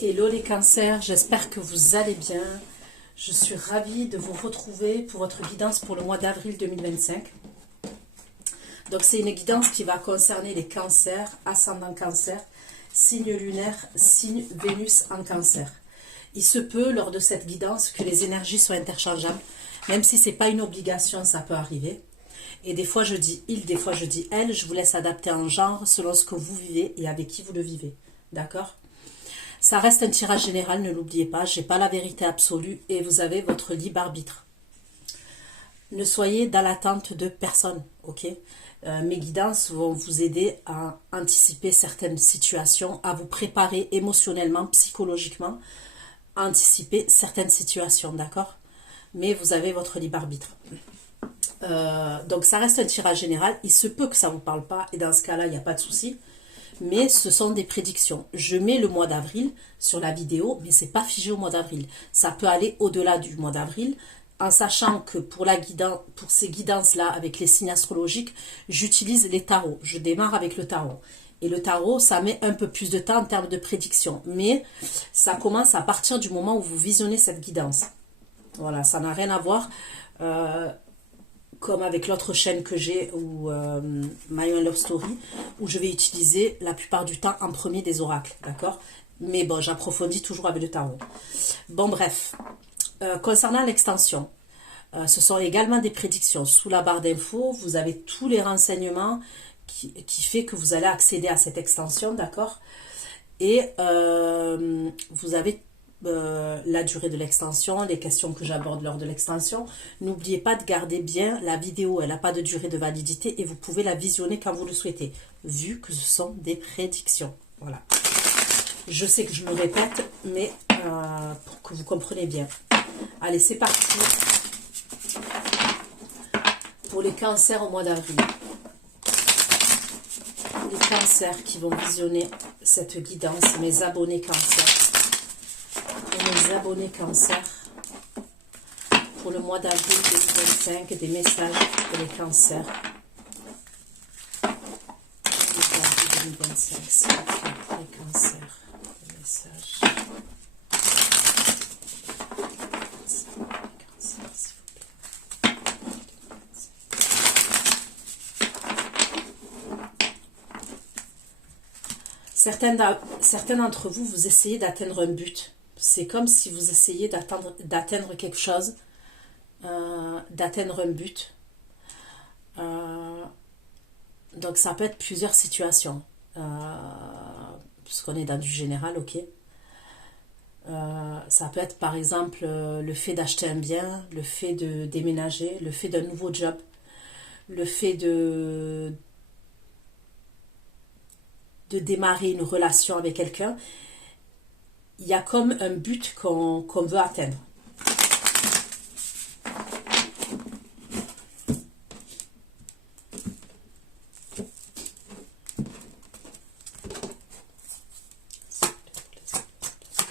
Hello les cancers, j'espère que vous allez bien. Je suis ravie de vous retrouver pour votre guidance pour le mois d'avril 2025. Donc c'est une guidance qui va concerner les cancers, ascendant cancer, signe lunaire, signe Vénus en cancer. Il se peut lors de cette guidance que les énergies soient interchangeables, même si ce n'est pas une obligation, ça peut arriver. Et des fois je dis il, des fois je dis elle, je vous laisse adapter en genre selon ce que vous vivez et avec qui vous le vivez. D'accord ? Ça reste un tirage général, ne l'oubliez pas, je n'ai pas la vérité absolue et vous avez votre libre arbitre. Ne soyez dans l'attente de personne, ok ? Mes guidances vont vous aider à anticiper certaines situations, à vous préparer émotionnellement, psychologiquement, à anticiper certaines situations, d'accord ? Mais vous avez votre libre arbitre. Donc ça reste un tirage général, il se peut que ça ne vous parle pas et dans ce cas-là, il n'y a pas de souci. Mais ce sont des prédictions. Je mets le mois d'avril sur la vidéo, mais ce n'est pas figé au mois d'avril. Ça peut aller au-delà du mois d'avril, en sachant que pour ces guidances-là, avec les signes astrologiques, j'utilise les tarots. Je démarre avec le tarot. Et le tarot, ça met un peu plus de temps en termes de prédiction. Mais ça commence à partir du moment où vous visionnez cette guidance. Voilà, ça n'a rien à voir. Comme avec l'autre chaîne que j'ai, ou My Own Love Story, où je vais utiliser la plupart du temps en premier des oracles, d'accord? Mais bon, j'approfondis toujours avec le tarot. Bon, bref. Concernant l'extension, ce sont également des prédictions. Sous la barre d'infos, vous avez tous les renseignements qui fait que vous allez accéder à cette extension, d'accord? Et vous avez la durée de l'extension, les questions que j'aborde lors de l'extension. N'oubliez pas de garder bien la vidéo, elle n'a pas de durée de validité et vous pouvez la visionner quand vous le souhaitez, vu que ce sont des prédictions. Voilà. Je sais que je me répète, mais pour que vous compreniez bien. Allez, c'est parti pour les cancers au mois d'avril. Les cancers qui vont visionner cette guidance, mes abonnés cancers. Mes abonnés cancer pour le mois d'avril 2025, des messages pour les cancers. 2025, s'il vous plaît, pour les cancers, des messages. Certains d'entre vous, vous essayez d'atteindre un but. C'est comme si vous essayiez d'atteindre quelque chose, d'atteindre un but. Donc ça peut être plusieurs situations. Puisqu'on est dans du général, ok. Ça peut être par exemple le fait d'acheter un bien, le fait de déménager, le fait d'un nouveau job, le fait de démarrer une relation avec quelqu'un. Il y a comme un but qu'on veut atteindre.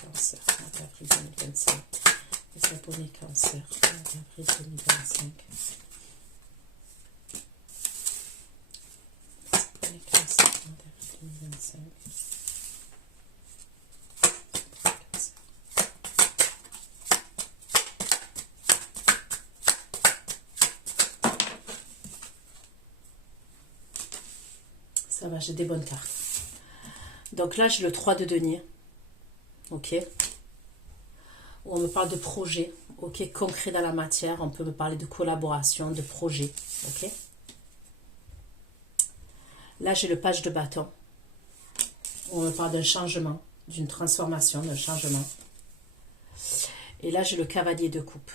Cancer, avril 2025. Les abonnés cancer, avril 2025. Les abonnés cancer, avril 2025. Ça va, j'ai des bonnes cartes. Donc là, j'ai le 3 de denier. Ok. Où on me parle de projet. Ok. Concret dans la matière. On peut me parler de collaboration, de projet. Ok. Là, j'ai le page de bâton. Où on me parle d'un changement, d'une transformation, d'un changement. Et là, j'ai le cavalier de coupe.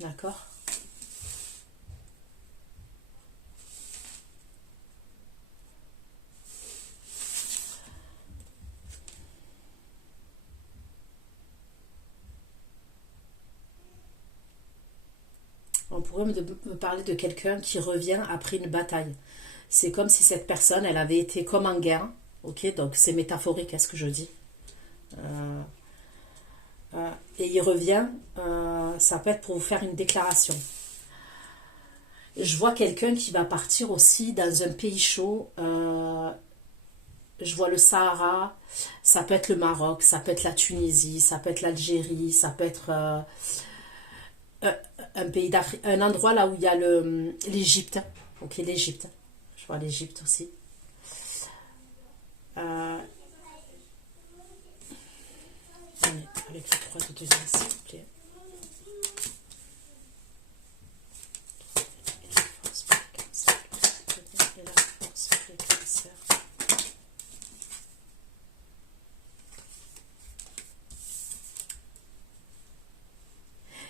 D'accord ? On pourrait me parler de quelqu'un qui revient après une bataille. C'est comme si cette personne, elle avait été comme en guerre. Ok, donc c'est métaphorique, est-ce que je dis et il revient, ça peut être pour vous faire une déclaration. Je vois quelqu'un qui va partir aussi dans un pays chaud, je vois le Sahara, ça peut être le Maroc, ça peut être la Tunisie, ça peut être l'Algérie, ça peut être un pays d'Afrique, un endroit là où il y a l'Égypte. Ok, l'Égypte. Je vois l'Égypte aussi. Euh, avec le 3 de deuxième, s'il vous plaît. Et la force pour les cancers.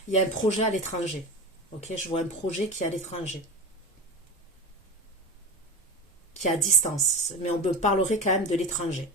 Il y a un projet à l'étranger. Ok, je vois un projet qui est à l'étranger. Qui est à distance. Mais on me parlerait quand même de l'étranger.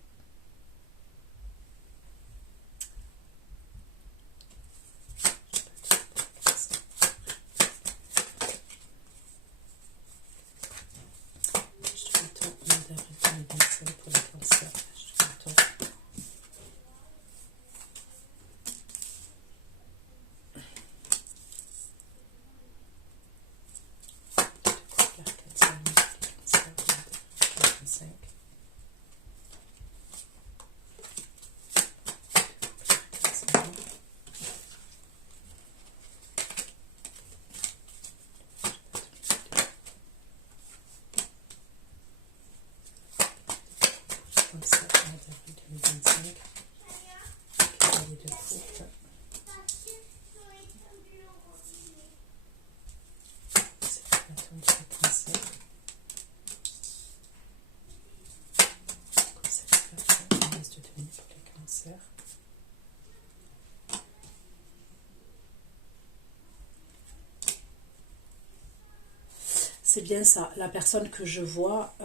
C'est bien ça. La personne que je vois,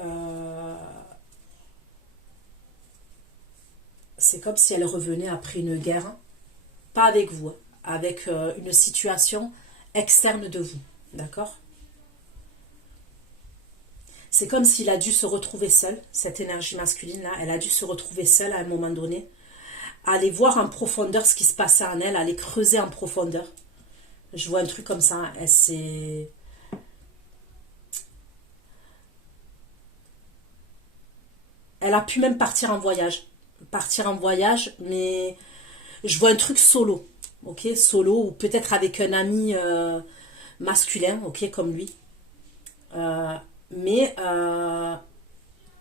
c'est comme si elle revenait après une guerre. Pas avec vous, avec une situation externe de vous. D'accord? C'est comme s'il a dû se retrouver seul, cette énergie masculine-là, elle a dû se retrouver seule à un moment donné, aller voir en profondeur ce qui se passait en elle, aller creuser en profondeur. Je vois un truc comme ça, elle s'est... Elle a pu même partir en voyage. Partir en voyage, mais je vois un truc solo. Ok, solo, ou peut-être avec un ami masculin, ok, comme lui. Euh, mais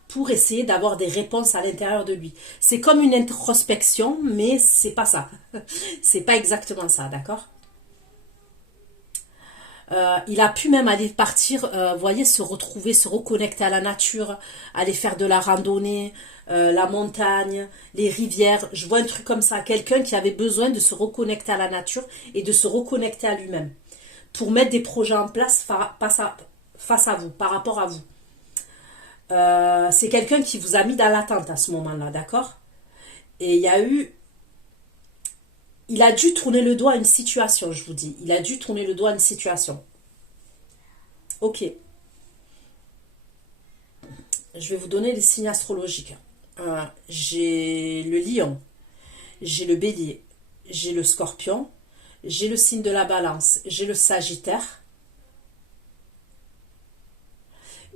pour essayer d'avoir des réponses à l'intérieur de lui. C'est comme une introspection, mais c'est pas ça. C'est pas exactement ça, d'accord? Il a pu même aller partir, voyez, se retrouver, se reconnecter à la nature, aller faire de la randonnée, la montagne, les rivières. Je vois un truc comme ça, quelqu'un qui avait besoin de se reconnecter à la nature et de se reconnecter à lui-même pour mettre des projets en place face à vous, par rapport à vous. C'est quelqu'un qui vous a mis dans l'attente à ce moment-là, d'accord? Et il a dû tourner le doigt à une situation, je vous dis. Il a dû tourner le doigt à une situation. Ok. Je vais vous donner les signes astrologiques. J'ai le lion, j'ai le bélier, j'ai le scorpion, j'ai le signe de la balance, j'ai le sagittaire,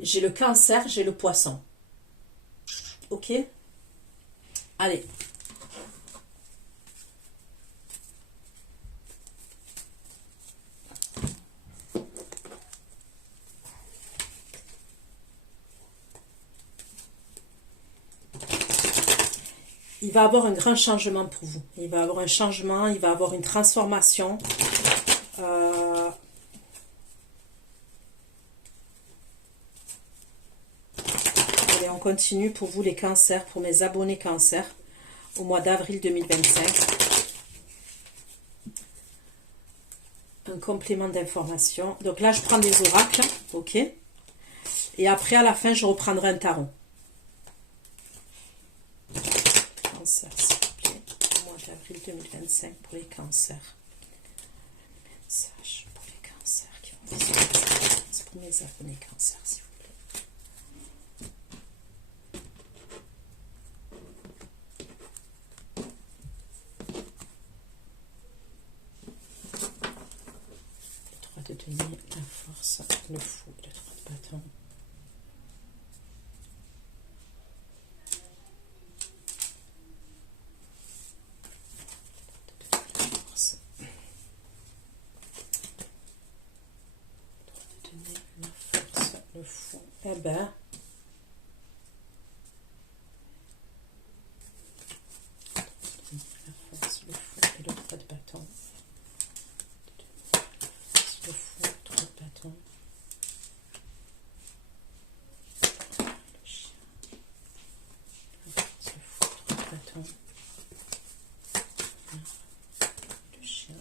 j'ai le cancer, j'ai le poisson. Ok? Allez. Il va avoir un grand changement pour vous. Il va avoir un changement, il va avoir une transformation. Allez, on continue pour vous les cancers, pour mes abonnés cancers, au mois d'avril 2025. Un complément d'information. Donc là, je prends des oracles, ok? Et après, à la fin, je reprendrai un tarot. Cancer, s'il vous plaît. Au mois d'avril 2025 pour les cancers. Message pour les cancers qui vont visiter. C'est pour mes abonnés cancers, s'il vous plaît. Le 3 de denier, la force, le fou et le 3 de bâton. le fond. Eh ben, la force, le fond et le 3 de bâton. La force, le fond, le 3 de bâton. Le chien. La force, le fond, le 3 de bâton. Le chien.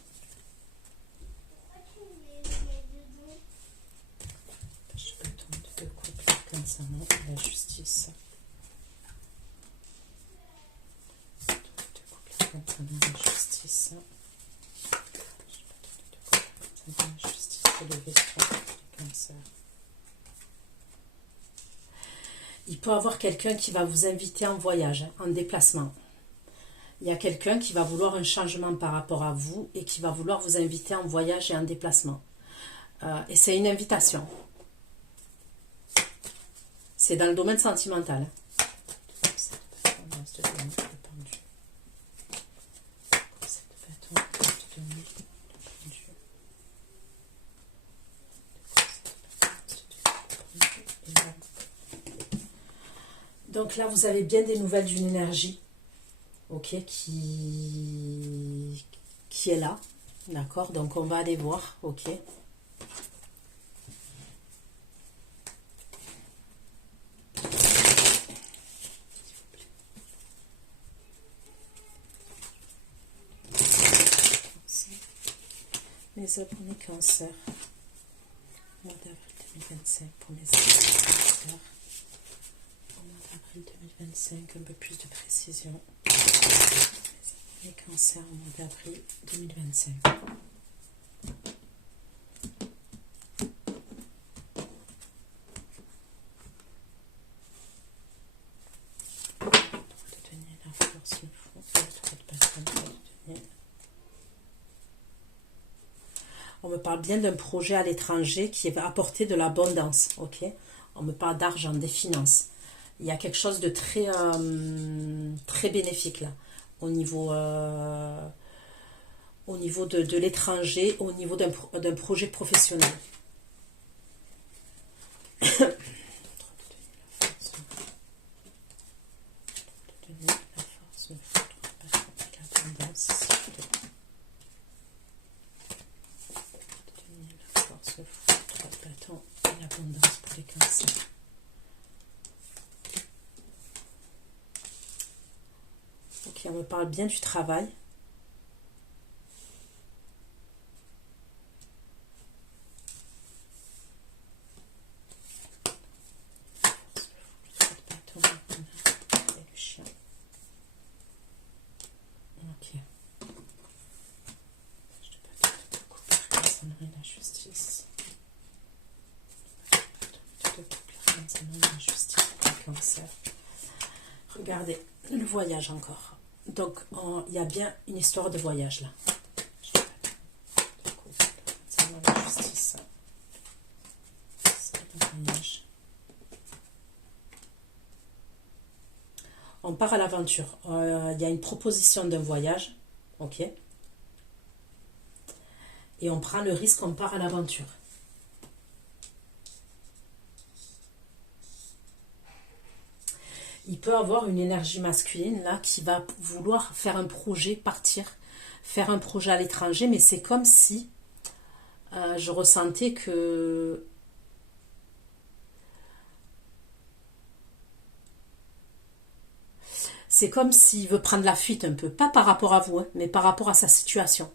Page de bâton de 2 couples, comme ça, non, la justice. Concernant la justice, la justice et le veston, le cancer. Il peut y avoir quelqu'un qui va vous inviter en voyage, en déplacement. Il y a quelqu'un qui va vouloir un changement par rapport à vous et qui va vouloir vous inviter en voyage et en déplacement. Et c'est une invitation. C'est dans le domaine sentimental. Donc là, vous avez bien des nouvelles d'une énergie, ok, qui est là, d'accord. Donc on va aller voir, ok. Les abonnés cancer, mois d'avril 2025 pour les abonnés cancer. Au mois d'avril 2025, un peu plus de précision. Les cancers au mois d'avril 2025. Retenir la force, le fond, le 3 de bâton, retenir. On me parle bien d'un projet à l'étranger qui va apporter de l'abondance, ok. On me parle d'argent, des finances. Il y a quelque chose de très, très bénéfique là, au niveau de l'étranger, au niveau d'un projet professionnel. L'abondance pour les cancers. Ok, on me parle bien du travail. Le chien. Ok. La justice. La justice pour le cancer. Regardez, le voyage encore. Donc, il y a bien une histoire de voyage là. La justice. C'est le voyage. On part à l'aventure. Il y a une proposition d'un voyage. Ok. Et on prend le risque, on part à l'aventure. Il peut avoir une énergie masculine là qui va vouloir faire un projet, partir, faire un projet à l'étranger, mais c'est comme si je ressentais que c'est comme s'il veut prendre la fuite un peu, pas par rapport à vous, hein, mais par rapport à sa situation.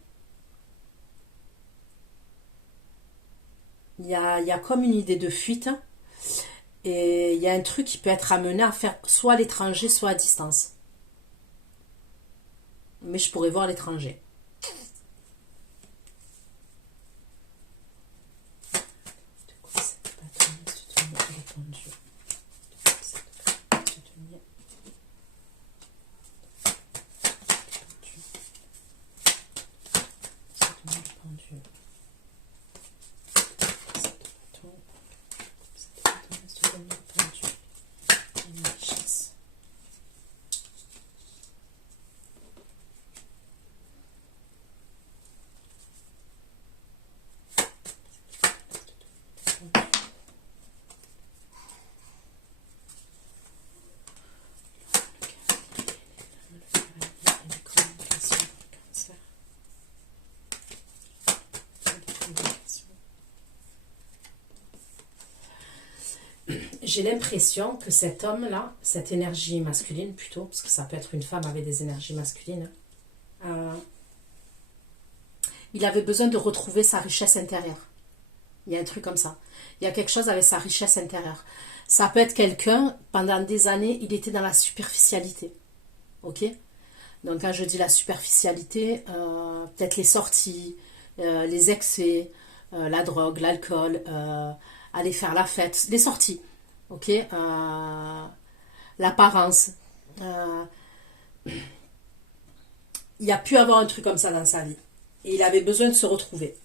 Il y a comme une idée de fuite. Et il y a un truc qui peut être amené à faire soit à l'étranger, soit à distance. Mais je pourrais voir à l'étranger. j'ai l'impression que cet homme-là, cette énergie masculine plutôt, parce que ça peut être une femme avec des énergies masculines, il avait besoin de retrouver sa richesse intérieure. Il y a un truc comme ça. Il y a quelque chose avec sa richesse intérieure. Ça peut être quelqu'un, pendant des années, il était dans la superficialité. Ok? Donc quand je dis la superficialité, peut-être les sorties, les excès, la drogue, l'alcool, aller faire la fête, les sorties. Ok? L'apparence. Il a pu avoir un truc comme ça dans sa vie. Et il avait besoin de se retrouver.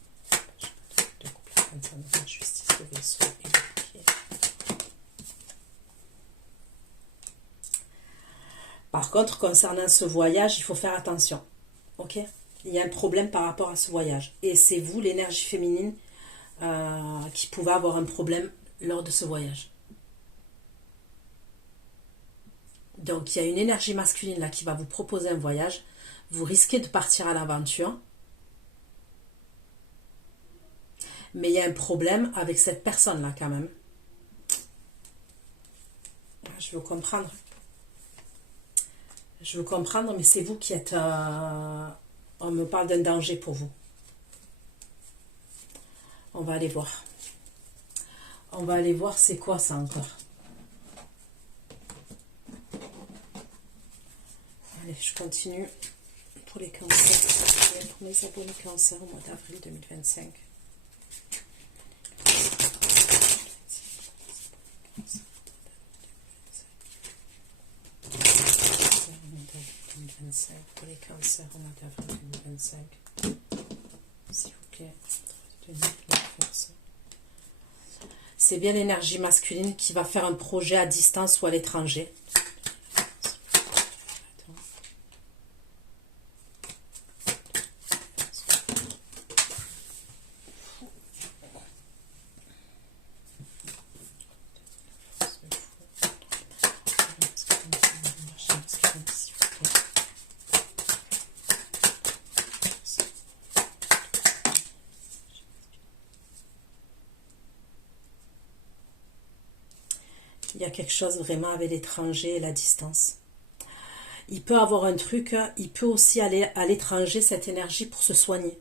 Par contre, concernant ce voyage, il faut faire attention. Ok? Il y a un problème par rapport à ce voyage. Et c'est vous, l'énergie féminine, qui pouvez avoir un problème lors de ce voyage. Donc, il y a une énergie masculine là qui va vous proposer un voyage. Vous risquez de partir à l'aventure. Mais il y a un problème avec cette personne-là quand même. Je veux comprendre. Je veux comprendre, mais c'est vous qui êtes... on me parle d'un danger pour vous. On va aller voir. On va aller voir c'est quoi ça encore. Allez, je continue pour les cancers. Pour mes abonnés cancers au mois d'avril 2025. Pour les cancers au mois d'avril 2025. S'il vous plaît, c'est bien l'énergie masculine qui va faire un projet à distance ou à l'étranger. Il y a quelque chose vraiment avec l'étranger et la distance. Il peut avoir un truc, il peut aussi aller à l'étranger, cette énergie, pour se soigner.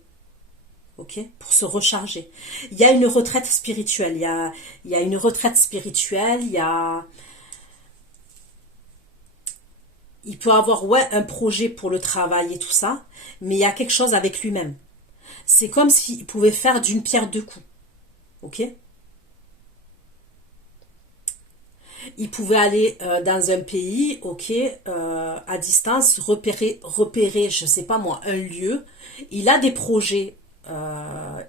Ok? Pour se recharger. Il y a une retraite spirituelle. Il y a une retraite spirituelle. Il peut avoir, ouais, un projet pour le travail et tout ça, mais il y a quelque chose avec lui-même. C'est comme s'il pouvait faire d'une pierre deux coups. Ok? Il pouvait aller dans un pays, ok, à distance, repérer, je sais pas moi, un lieu. Il a des projets à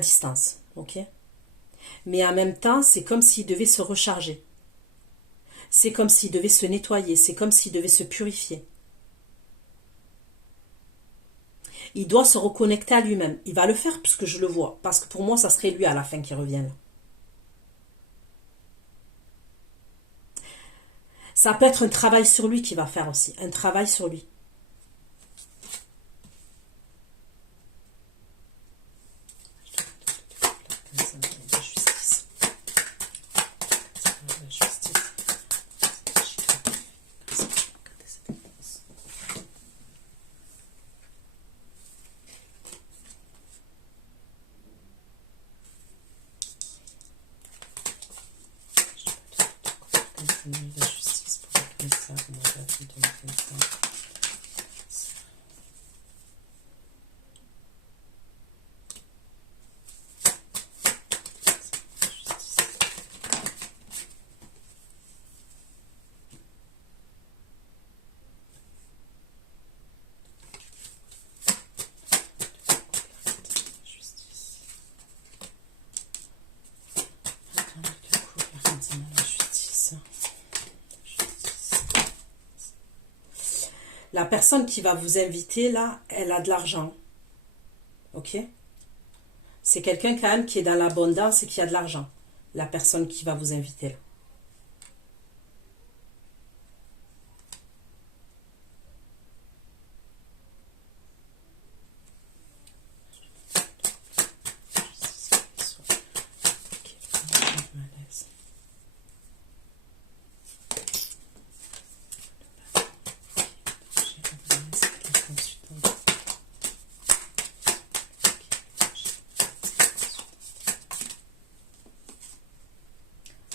distance, ok. Mais en même temps, c'est comme s'il devait se recharger. C'est comme s'il devait se nettoyer. C'est comme s'il devait se purifier. Il doit se reconnecter à lui-même. Il va le faire puisque je le vois. Parce que pour moi, ça serait lui à la fin qui revienne. Ça peut être un travail sur lui qu'il va faire aussi. Un travail sur lui. La justice pour le cancer au mois d'avril 2025. La personne qui va vous inviter, là, elle a de l'argent. Ok? C'est quelqu'un quand même qui est dans l'abondance et qui a de l'argent. La personne qui va vous inviter, là.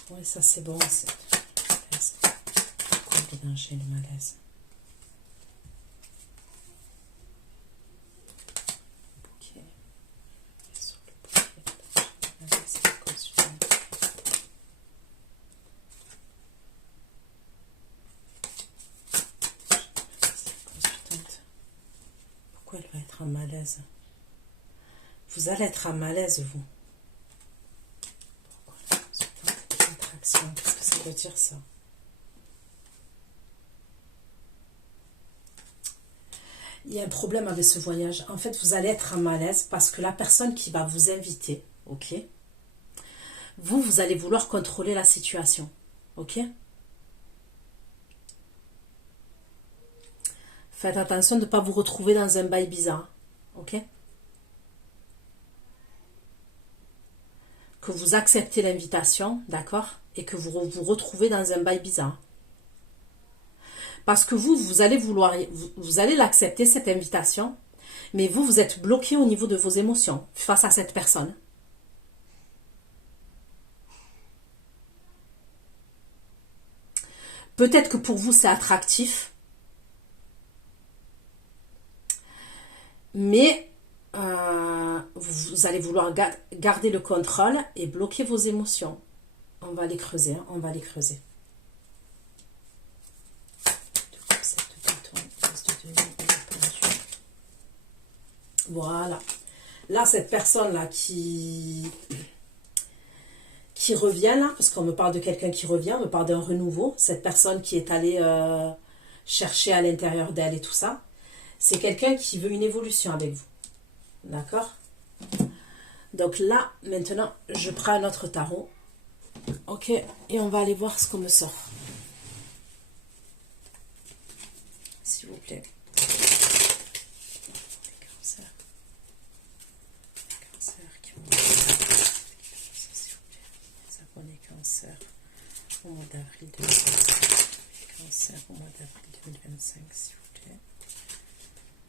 Oui, ça c'est bon. C'est quoi le danger, le malaise? Ok. Sur le bouquet, le malaise, la consultante. Pourquoi elle va être en malaise? Vous allez être en malaise, vous. Pourquoi la consultante est en traction? Qu'est-ce que ça veut dire, ça? Il y a un problème avec ce voyage. En fait, vous allez être en malaise parce que la personne qui va vous inviter, ok, vous allez vouloir contrôler la situation, ok? Faites attention de ne pas vous retrouver dans un bail bizarre, ok? Que vous acceptez l'invitation, d'accord? Et que vous vous retrouvez dans un bail bizarre. Parce que vous allez vouloir, vous allez l'accepter, cette invitation, mais vous êtes bloqué au niveau de vos émotions face à cette personne. Peut-être que pour vous, c'est attractif, mais vous allez vouloir garder le contrôle et bloquer vos émotions. On va les creuser, hein, on va les creuser. Voilà. Là, cette personne-là qui revient, là, parce qu'on me parle de quelqu'un qui revient, on me parle d'un renouveau. Cette personne qui est allée chercher à l'intérieur d'elle et tout ça, c'est quelqu'un qui veut une évolution avec vous. D'accord? Donc là, maintenant, je prends un autre tarot. Ok, et on va aller voir ce qu'on me sort. S'il vous plaît. Cancer au mois d'avril 2025. Cancer au mois d'avril 2025, s'il vous plaît.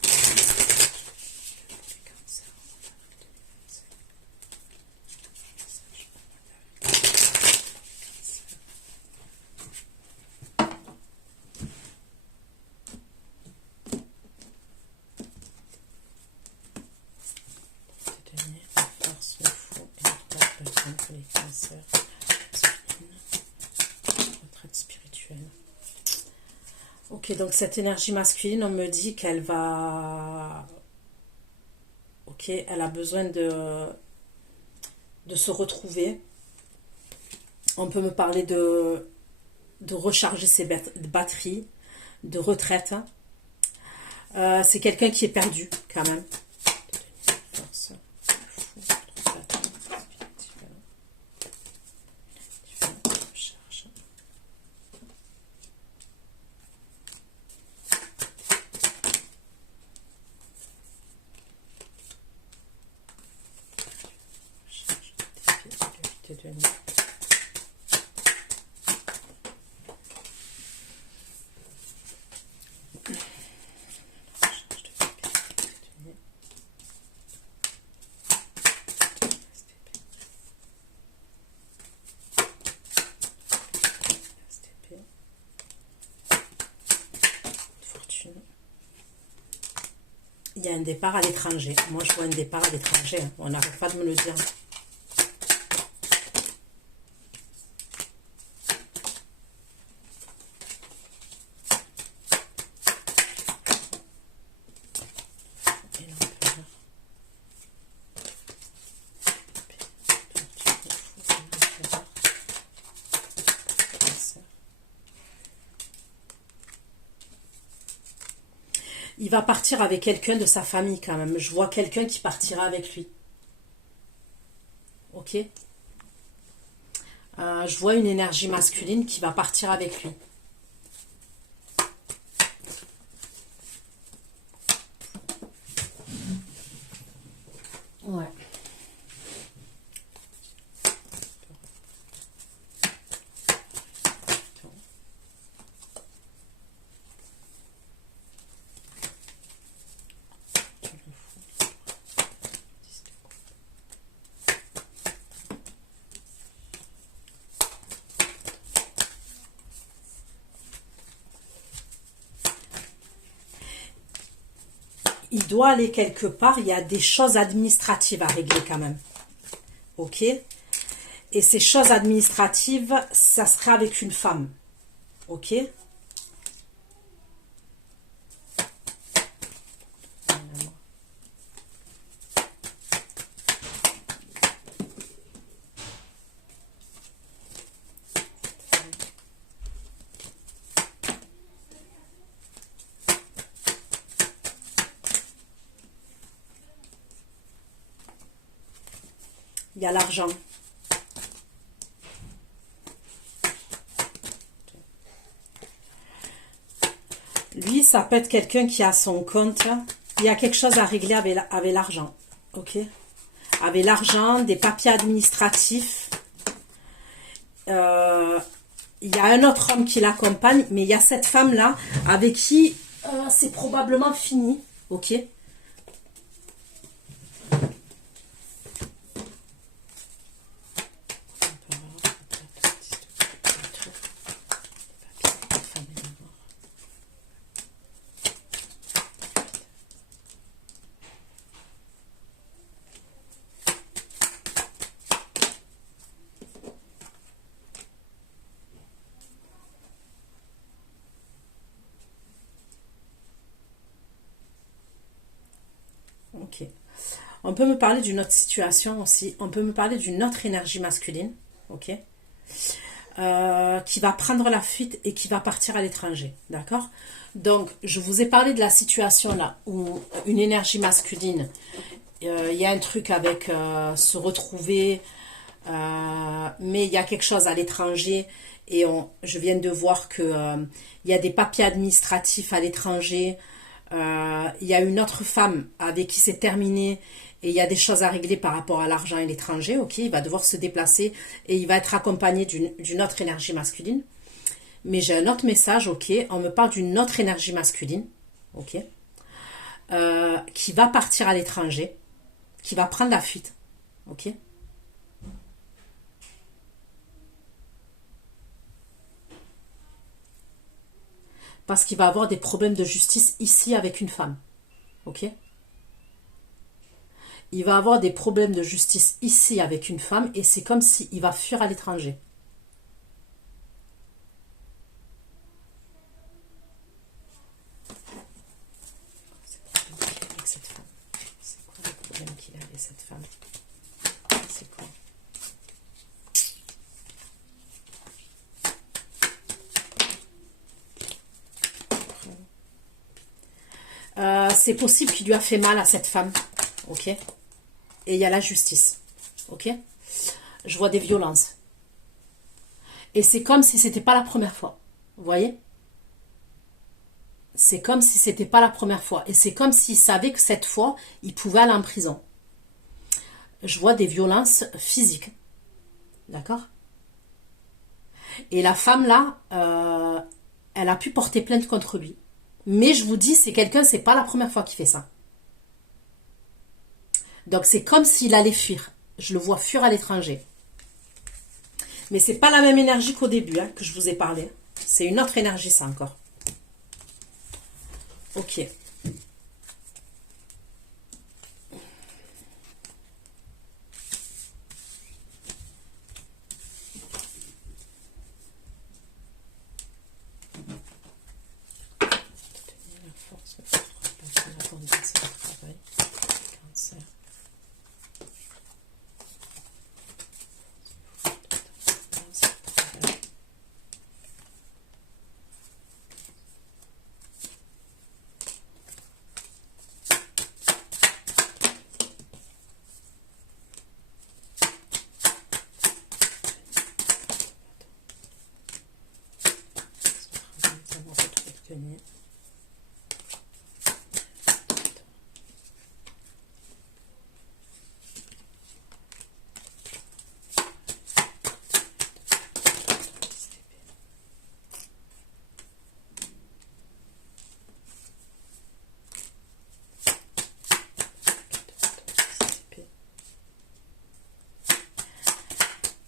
Les cancers au mois d'avril 2025. Tenir la force, le faux et le droit de temps pour les cancers. Retraite spirituelle. Ok, donc cette énergie masculine, on me dit qu'elle va... Ok, elle a besoin de se retrouver. On peut me parler de recharger ses batteries, de retraite. C'est quelqu'un qui est perdu, quand même. Il y a un départ à l'étranger. Moi, je vois un départ à l'étranger. On n'arrête pas de me le dire. Il va partir avec quelqu'un de sa famille quand même. Je vois quelqu'un qui partira avec lui. Ok. Je vois une énergie masculine qui va partir avec lui. Ouais. doit aller quelque part. Il y a des choses administratives à régler quand même. Ok? Et ces choses administratives, ça sera avec une femme. Ok? Il y a l'argent. Lui, ça peut être quelqu'un qui a son compte. Il y a quelque chose à régler avec l'argent. Ok? Avec l'argent, des papiers administratifs. Il y a un autre homme qui l'accompagne, mais il y a cette femme-là avec qui c'est probablement fini. Ok? Ok. On peut me parler d'une autre situation aussi. On peut me parler d'une autre énergie masculine. Ok. Qui va prendre la fuite et qui va partir à l'étranger. D'accord? Donc, je vous ai parlé de la situation là où une énergie masculine, il y a un truc avec se retrouver, mais il y a quelque chose à l'étranger et je viens de voir que il y a des papiers administratifs à l'étranger. Il y a une autre femme avec qui c'est terminé et il y a des choses à régler par rapport à l'argent et l'étranger. Ok, il va devoir se déplacer et il va être accompagné d'une autre énergie masculine. Mais j'ai un autre message. Ok, on me parle d'une autre énergie masculine. Ok, qui va partir à l'étranger, qui va prendre la fuite. Ok. Parce qu'il va avoir des problèmes de justice ici avec une femme. Ok? Il va avoir des problèmes de justice ici avec une femme et c'est comme s'il va fuir à l'étranger. C'est quoi le problème qu'il a avec cette femme? C'est quoi? C'est possible qu'il lui a fait mal à cette femme. Ok? Et il y a la justice. Ok? Je vois des violences. Et c'est comme si c'était pas la première fois. Vous voyez? C'est comme si c'était pas la première fois. Et c'est comme s'il savait que cette fois, il pouvait aller en prison. Je vois des violences physiques. D'accord? Et la femme là, elle a pu porter plainte contre lui. Mais je vous dis, c'est quelqu'un, c'est pas la première fois qu'il fait ça. Donc c'est comme s'il allait fuir. Je le vois fuir à l'étranger. Mais c'est pas la même énergie qu'au début, hein, que je vous ai parlé. C'est une autre énergie, ça encore. Ok.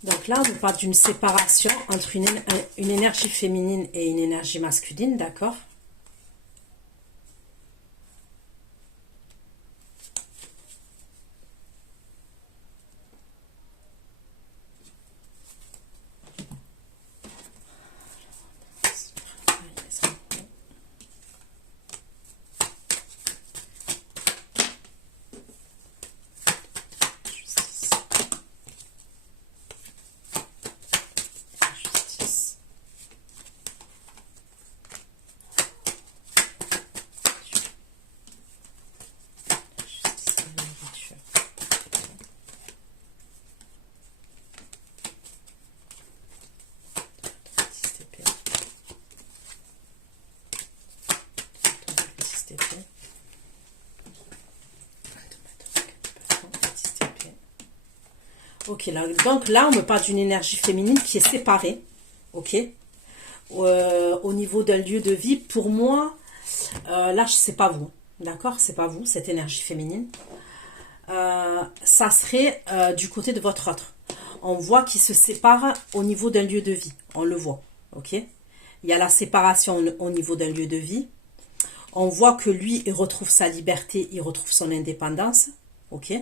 Donc là, on vous parle d'une séparation entre une énergie féminine et une énergie masculine, d'accord? Ok, là, donc là, on me parle d'une énergie féminine qui est séparée. Ok. Au niveau d'un lieu de vie, pour moi, là, c'est pas vous. D'accord? C'est pas vous, cette énergie féminine. Ça serait du côté de votre autre. On voit qu'il se sépare au niveau d'un lieu de vie. On le voit. Ok? Il y a la séparation au niveau d'un lieu de vie. On voit que lui, il retrouve sa liberté, il retrouve son indépendance. Ok?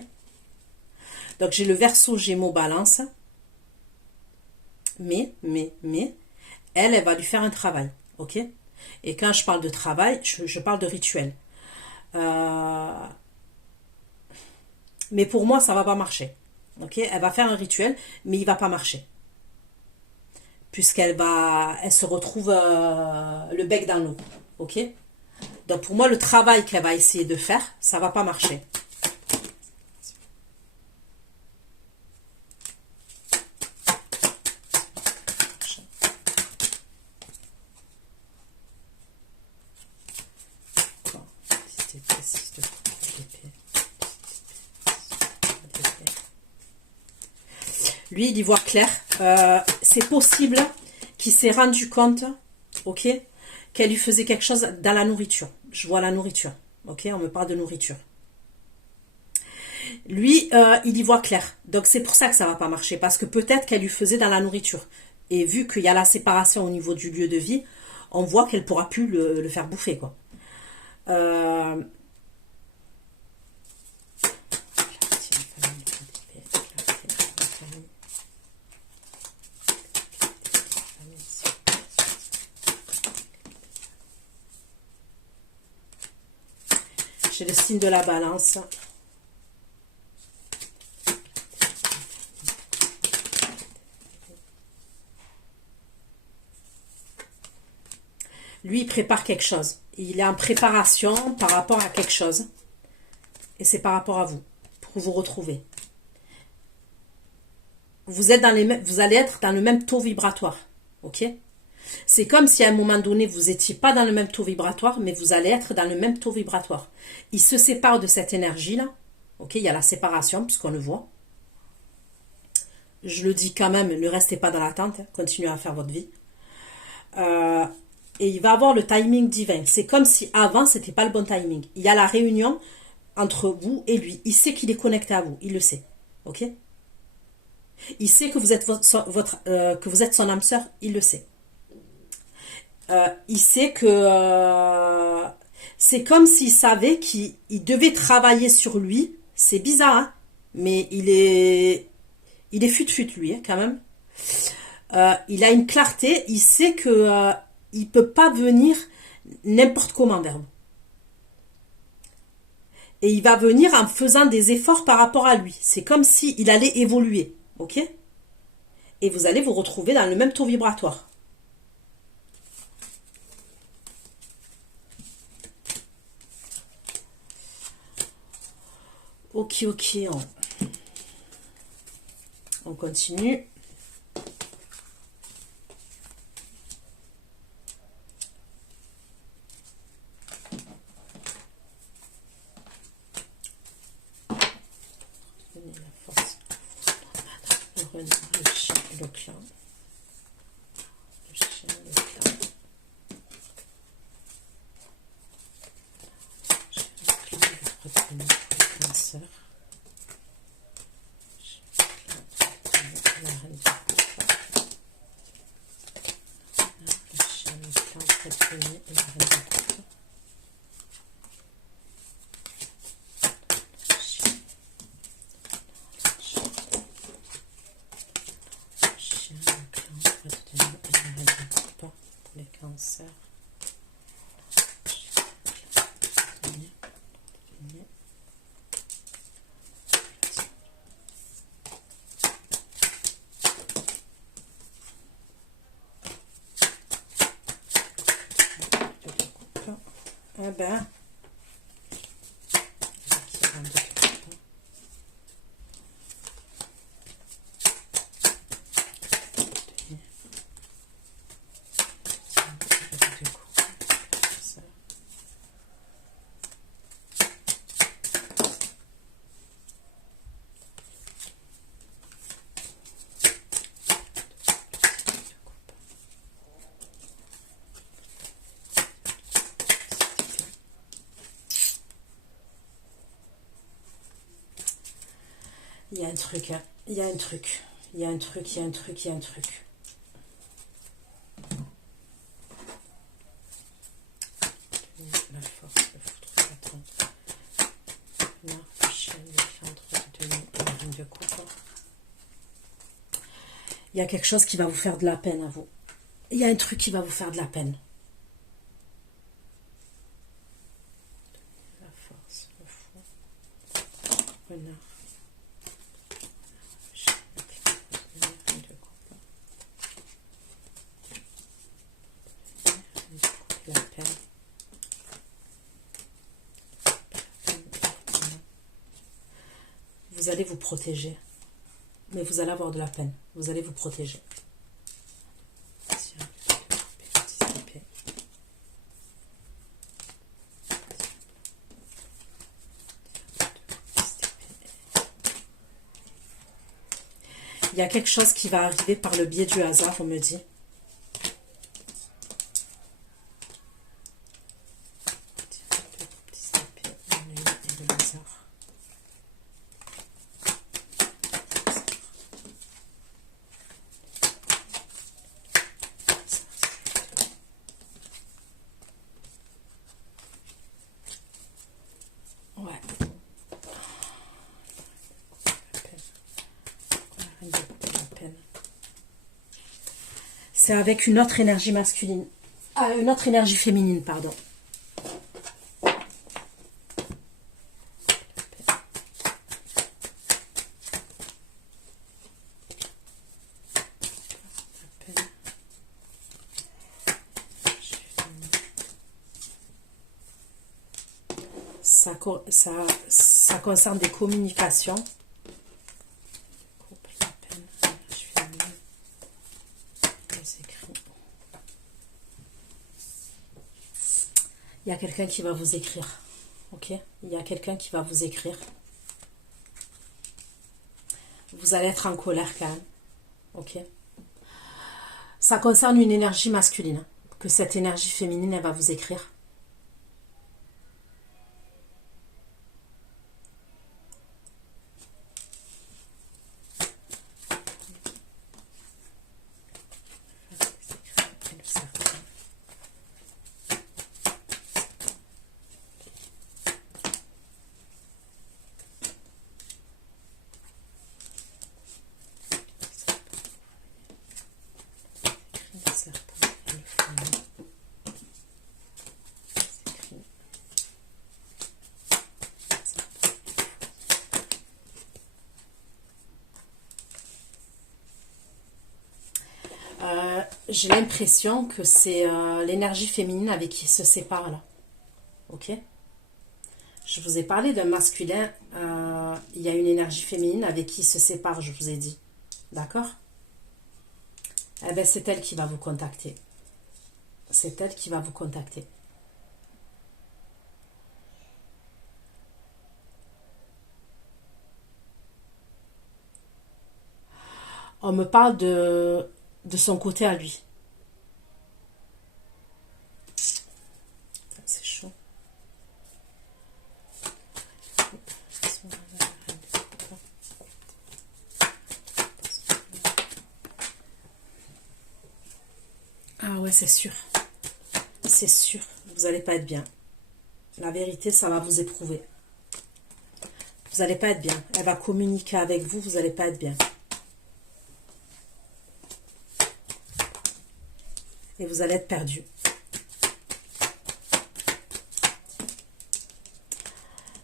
Donc, j'ai le Verseau, Gémeaux, Balance. Mais, elle va lui faire un travail. Ok? Et quand je parle de travail, je parle de rituel. Mais pour moi, ça va pas marcher. Ok? Elle va faire un rituel, mais il va pas marcher. Elle se retrouve le bec dans l'eau. Ok? Donc pour moi, le travail qu'elle va essayer de faire, ça va pas marcher. Lui, il y voit clair. C'est possible qu'il s'est rendu compte, ok, qu'elle lui faisait quelque chose dans la nourriture. Je vois la nourriture, ok, on me parle de nourriture. Lui, il y voit clair. Donc c'est pour ça que ça va pas marcher, parce que peut-être qu'elle lui faisait dans la nourriture. Et vu qu'il y a la séparation au niveau du lieu de vie, on voit qu'elle pourra plus le faire bouffer, quoi. J'ai le signe de la Balance. Lui, il prépare quelque chose. Il est en préparation par rapport à quelque chose. Et c'est par rapport à vous, pour vous retrouver. Vous allez être dans le même taux vibratoire. Ok? C'est comme si à un moment donné, vous n'étiez pas dans le même taux vibratoire, mais vous allez être dans le même taux vibratoire. Il se sépare de cette énergie-là. Ok? Il y a la séparation, puisqu'on le voit. Je le dis quand même, ne restez pas dans l'attente. Hein, continuez à faire votre vie. Et il va avoir le timing divin. C'est comme si avant, c'était pas le bon timing. Il y a la réunion entre vous et lui. Il sait qu'il est connecté à vous. Il le sait. Ok? Il sait que vous êtes que vous êtes son âme sœur. Il le sait. Il sait que c'est comme s'il savait qu'il devait travailler sur lui. C'est bizarre, hein? Mais il est fut lui, hein, quand même. Il a une clarté. Il sait que il peut pas venir n'importe comment vers vous. Et il va venir en faisant des efforts par rapport à lui. C'est comme s'il allait évoluer. Ok? Et vous allez vous retrouver dans le même taux vibratoire. Ok, on continue. La force. Le chien, le clan. Le chien, le clan. Le chien, le clan, le cancer. La reine du couple. Le chien, le clan, le premier et la reine du couple. Les cancers. Eh ben, Il y a un truc, hein. Il y a un truc. Il y a un truc, il y a un truc, il y a un truc. La force, le foutre, l'attente. La chaîne, le fiandre, le demi, la reine de coupe. Il y a quelque chose qui va vous faire de la peine à vous. Il y a un truc qui va vous faire de la peine. La force, le fou, renard. La peine. Vous allez vous protéger, mais vous allez avoir de la peine. Vous allez vous protéger. Il y a quelque chose qui va arriver par le biais du hasard, on me dit. C'est avec une autre énergie masculine. Ah, une autre énergie féminine, pardon. Ça concerne des communications. Il y a quelqu'un qui va vous écrire. Ok? Il y a quelqu'un qui va vous écrire. Vous allez être en colère quand même. Ok? Ça concerne une énergie masculine. Que cette énergie féminine, elle va vous écrire. J'ai l'impression que c'est l'énergie féminine avec qui il se sépare là. Ok? Je vous ai parlé d'un masculin. Il y a une énergie féminine avec qui il se sépare, je vous ai dit. D'accord? Eh bien, c'est elle qui va vous contacter. C'est elle qui va vous contacter. On me parle de son côté à lui. C'est chaud. Ah ouais, c'est sûr. C'est sûr. Vous n'allez pas être bien. La vérité, ça va vous éprouver. Vous n'allez pas être bien. Elle va communiquer avec vous, vous n'allez pas être bien. Et vous allez être perdu.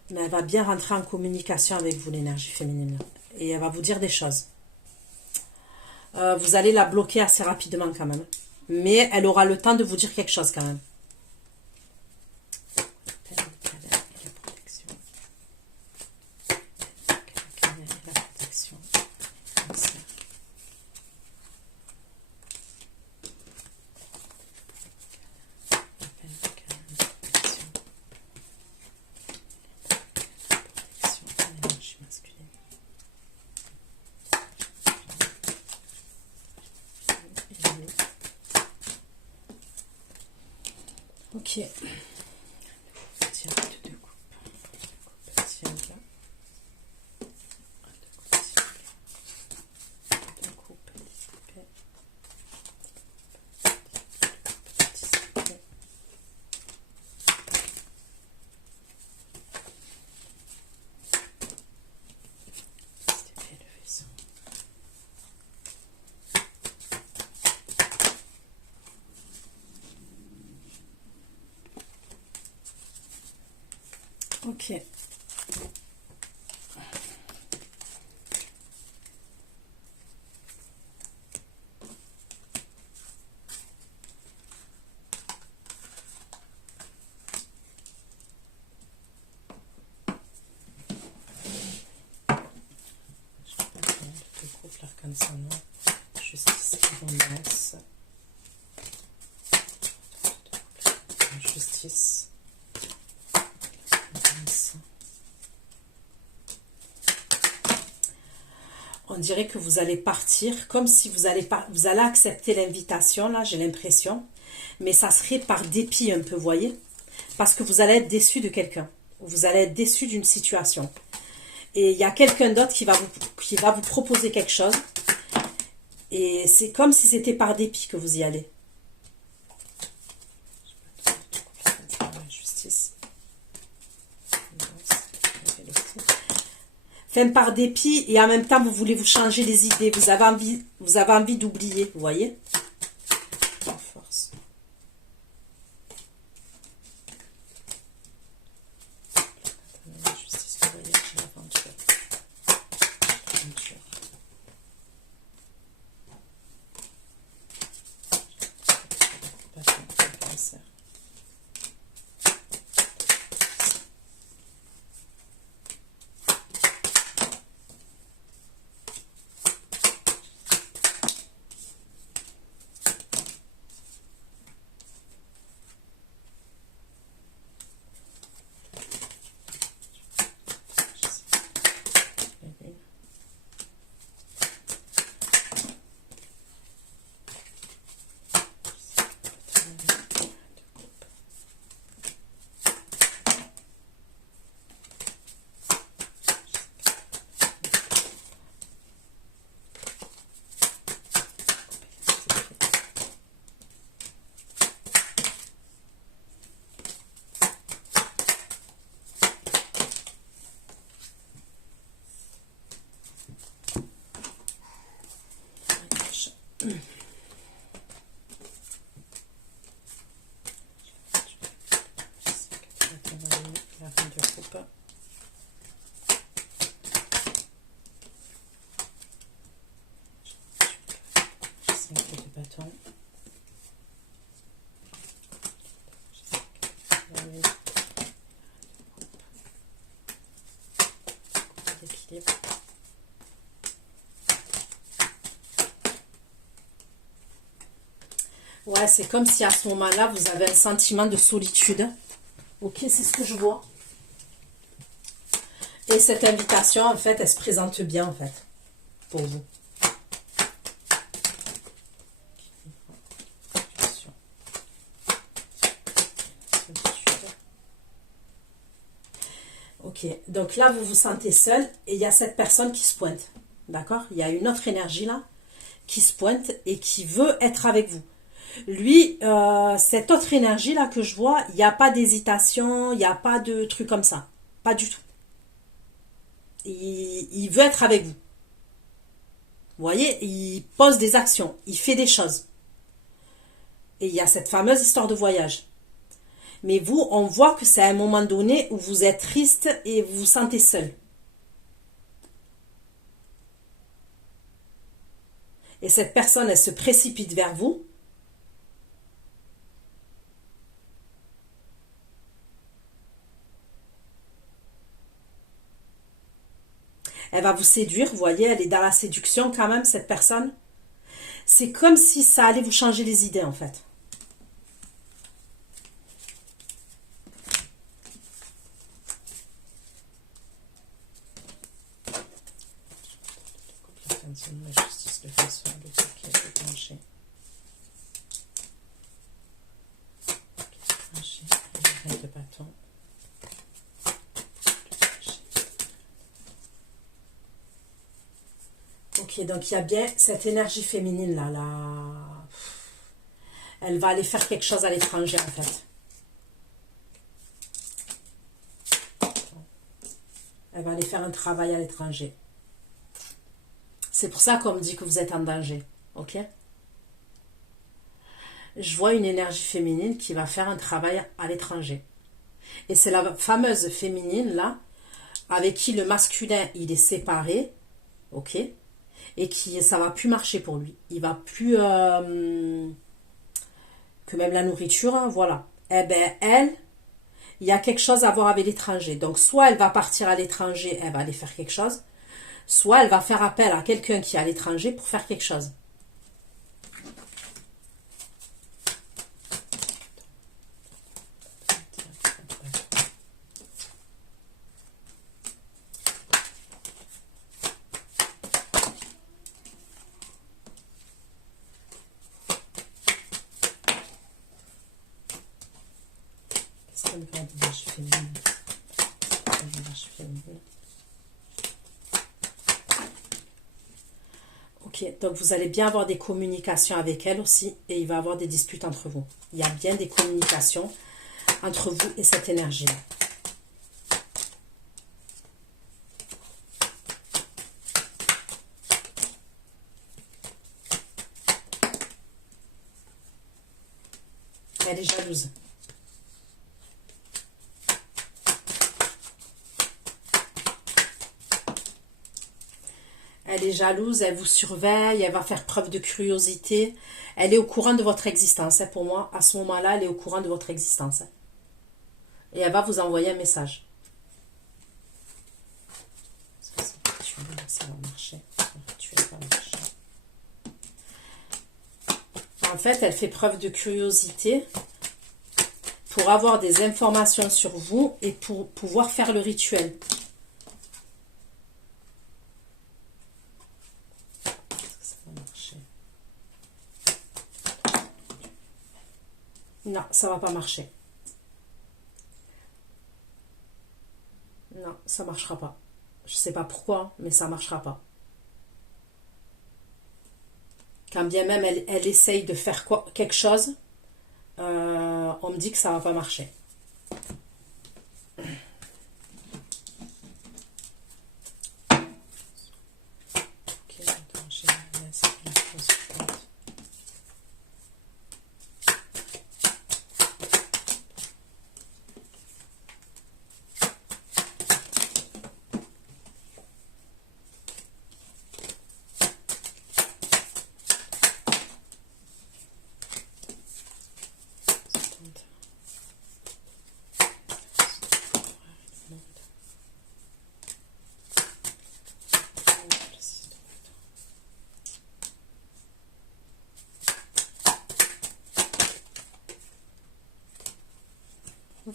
Mais elle va bien rentrer en communication avec vous, l'énergie féminine. Et elle va vous dire des choses. Vous allez la bloquer assez rapidement quand même. Mais elle aura le temps de vous dire quelque chose quand même. Ok. Tiens, deux coupes. Tiens, là. Ok. Justice, abondance, justice, abondance. On dirait que vous allez partir, comme si vous allez accepter l'invitation, là, j'ai l'impression. Mais ça serait par dépit un peu, vous voyez? Parce que vous allez être déçu de quelqu'un. Vous allez être déçu d'une situation. Et il y a quelqu'un d'autre qui va vous proposer quelque chose. Et c'est comme si c'était par dépit que vous y allez. Justice. Enfin, par dépit, et en même temps, vous voulez vous changer les idées. Vous avez envie d'oublier, vous voyez? Force. Justice, le voyage, l'aventure. L'aventure. Cancer. La reine de coupe. Cinq de bâton. D'équilibre. Ouais, c'est comme si à ce moment-là, vous avez un sentiment de solitude. Ok, c'est ce que je vois. Et cette invitation, en fait, elle se présente bien, en fait, pour vous. Ok, donc là, vous vous sentez seul et il y a cette personne qui se pointe. D'accord? Il y a une autre énergie là qui se pointe et qui veut être avec vous. Lui, cette autre énergie là que je vois, il n'y a pas d'hésitation, il n'y a pas de truc comme ça. Pas du tout. Il veut être avec vous. Vous voyez, il pose des actions, il fait des choses. Et il y a cette fameuse histoire de voyage. Mais vous, on voit que c'est à un moment donné où vous êtes triste et vous vous sentez seul. Et cette personne, elle se précipite vers vous. Elle va vous séduire, vous voyez, elle est dans la séduction quand même, cette personne. C'est comme si ça allait vous changer les idées, en fait. La justice, le façon, le paquet, le plancher. Le plancher, la reine de bâton. Ok, donc il y a bien cette énergie féminine là, elle va aller faire quelque chose à l'étranger en fait. Elle va aller faire un travail à l'étranger. C'est pour ça qu'on me dit que vous êtes en danger, ok? Je vois une énergie féminine qui va faire un travail à l'étranger. Et c'est la fameuse féminine, là, avec qui le masculin, il est séparé, ok, et qui, ça va plus marcher pour lui. Il va plus... que même la nourriture, hein, voilà. Eh ben, elle, il y a quelque chose à voir avec l'étranger. Donc, soit elle va partir à l'étranger, elle va aller faire quelque chose, soit elle va faire appel à quelqu'un qui est à l'étranger pour faire quelque chose. Qu'est-ce qu'elle va dire, je fais mieux. Je fais mieux. Ok, donc vous allez bien avoir des communications avec elle aussi, et il va y avoir des disputes entre vous. Il y a bien des communications entre vous et cette énergie-là. Elle est jalouse. Elle est jalouse, elle vous surveille, elle va faire preuve de curiosité. Elle est au courant de votre existence. Hein. Pour moi, à ce moment-là, elle est au courant de votre existence. Hein. Et elle va vous envoyer un message. Ça va marcher. Ça va marcher. En fait, elle fait preuve de curiosité pour avoir des informations sur vous et pour pouvoir faire le rituel. Ça va marcher. Non, ça va pas marcher. Non, ça marchera pas. Je sais pas pourquoi, mais ça marchera pas. Quand bien même elle essaye de faire quelque chose, on me dit que ça va pas marcher. Ok, attends, j'ai la circulation suivante.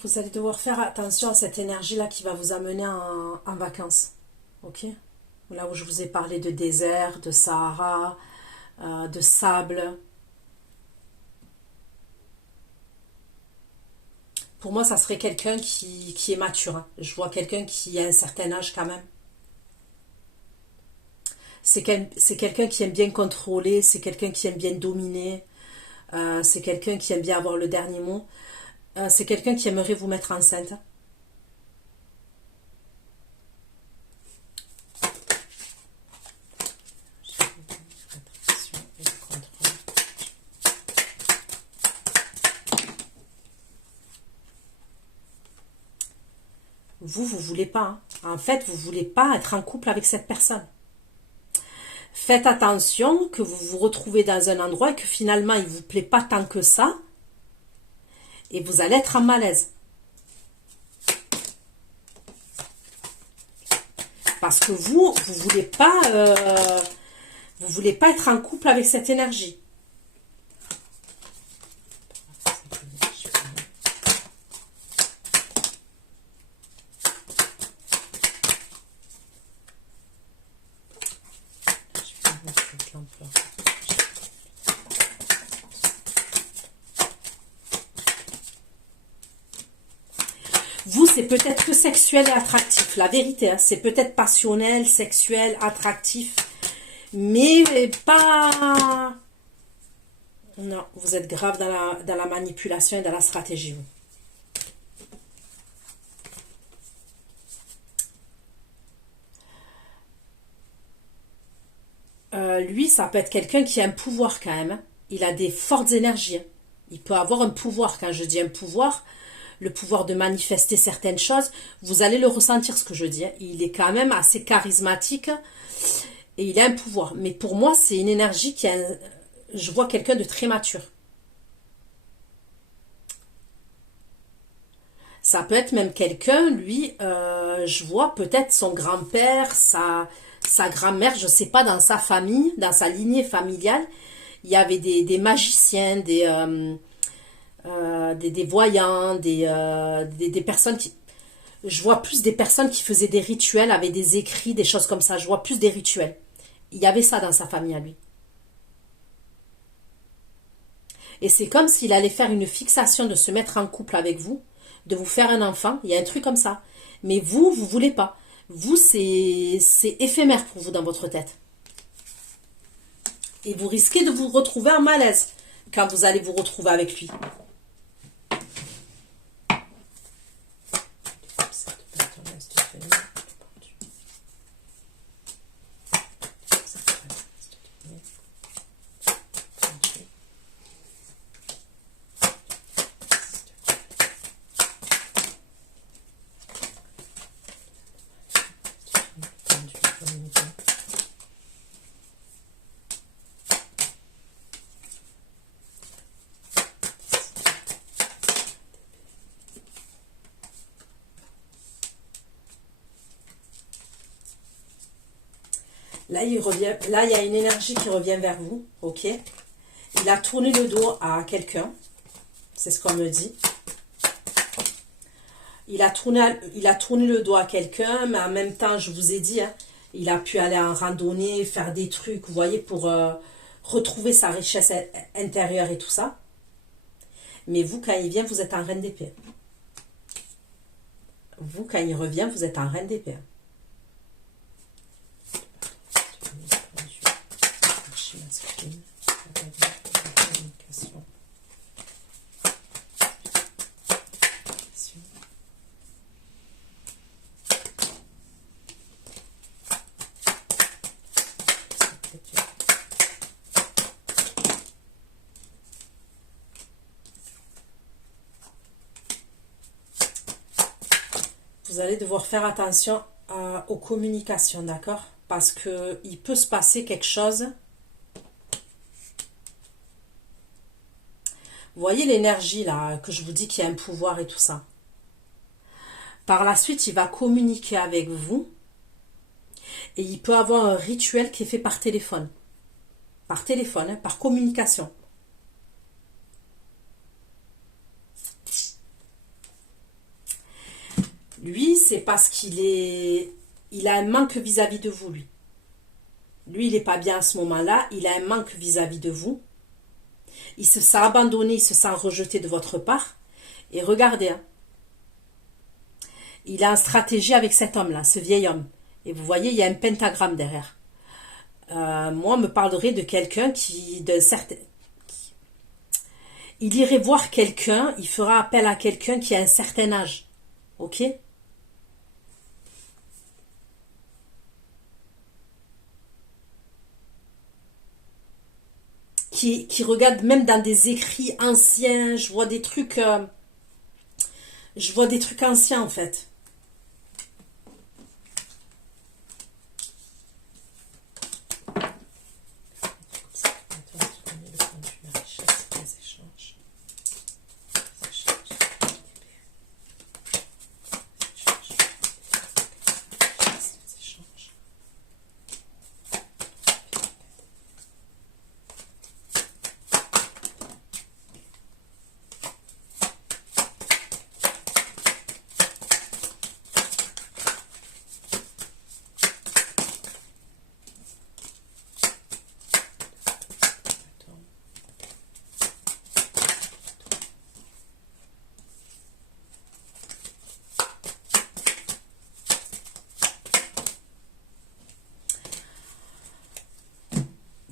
Vous allez devoir faire attention à cette énergie-là qui va vous amener en vacances. Ok? Là où je vous ai parlé de désert, de Sahara, de sable. Pour moi, ça serait quelqu'un qui est mature. Hein. Je vois quelqu'un qui a un certain âge quand même. C'est quelqu'un qui aime bien contrôler, c'est quelqu'un qui aime bien dominer, c'est quelqu'un qui aime bien avoir le dernier mot. C'est quelqu'un qui aimerait vous mettre enceinte. Vous voulez pas. Hein. En fait, vous voulez pas être en couple avec cette personne. Faites attention que vous vous retrouvez dans un endroit et que finalement, il ne vous plaît pas tant que ça. Et vous allez être en malaise. Parce que vous voulez pas être en couple avec cette énergie. Vous, c'est peut-être que sexuel et attractif. La vérité, hein, c'est peut-être passionnel, sexuel, attractif. Mais pas... Non, vous êtes grave dans la manipulation et dans la stratégie, vous. Lui, ça peut être quelqu'un qui a un pouvoir quand même. Hein. Il a des fortes énergies. Hein. Il peut avoir un pouvoir. Quand je dis un pouvoir, le pouvoir de manifester certaines choses. Vous allez le ressentir, ce que je dis. Il est quand même assez charismatique et il a un pouvoir. Mais pour moi, c'est une énergie qui a... Je vois quelqu'un de très mature. Ça peut être même quelqu'un, lui, je vois peut-être son grand-père, sa grand-mère, je ne sais pas, dans sa famille, dans sa lignée familiale, il y avait des magiciens, des voyants, des personnes qui... Je vois plus des personnes qui faisaient des rituels avec des écrits, des choses comme ça. Je vois plus des rituels. Il y avait ça dans sa famille à lui. Et c'est comme s'il allait faire une fixation de se mettre en couple avec vous, de vous faire un enfant. Il y a un truc comme ça. Mais vous voulez pas. Vous, c'est éphémère pour vous dans votre tête. Et vous risquez de vous retrouver en malaise quand vous allez vous retrouver avec lui. Là, il revient, là, il y a une énergie qui revient vers vous, ok? Il a tourné le dos à quelqu'un, c'est ce qu'on me dit. Il a tourné le dos à quelqu'un, mais en même temps, je vous ai dit, hein, il a pu aller en randonnée, faire des trucs, vous voyez, pour retrouver sa richesse intérieure et tout ça. Mais vous, quand il vient, vous êtes en reine d'épée. Vous, quand il revient, vous êtes en reine d'épée. Vous allez devoir faire attention aux communications, d'accord? Parce qu'il peut se passer quelque chose. Vous voyez l'énergie là, que je vous dis qu'il y a un pouvoir et tout ça. Par la suite, il va communiquer avec vous. Et il peut avoir un rituel qui est fait par téléphone. Par téléphone, hein, par communication. Lui, c'est parce il a un manque vis-à-vis de vous, lui. Lui, il n'est pas bien à ce moment-là. Il a un manque vis-à-vis de vous. Il se sent abandonné, il se sent rejeté de votre part. Et regardez, hein, il a une stratégie avec cet homme-là, ce vieil homme. Et vous voyez, il y a un pentagramme derrière. Moi, on me parlerait de quelqu'un il irait voir quelqu'un, il fera appel à quelqu'un qui a un certain âge. Ok? Qui regarde même dans des écrits anciens. Je vois des trucs anciens en fait.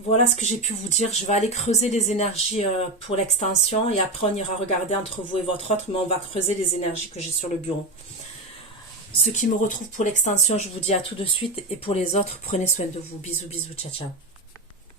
Voilà ce que j'ai pu vous dire. Je vais aller creuser les énergies pour l'extension et après on ira regarder entre vous et votre autre, mais on va creuser les énergies que j'ai sur le bureau. Ceux qui me retrouvent pour l'extension, je vous dis à tout de suite et pour les autres, prenez soin de vous. Bisous, bisous, ciao, ciao.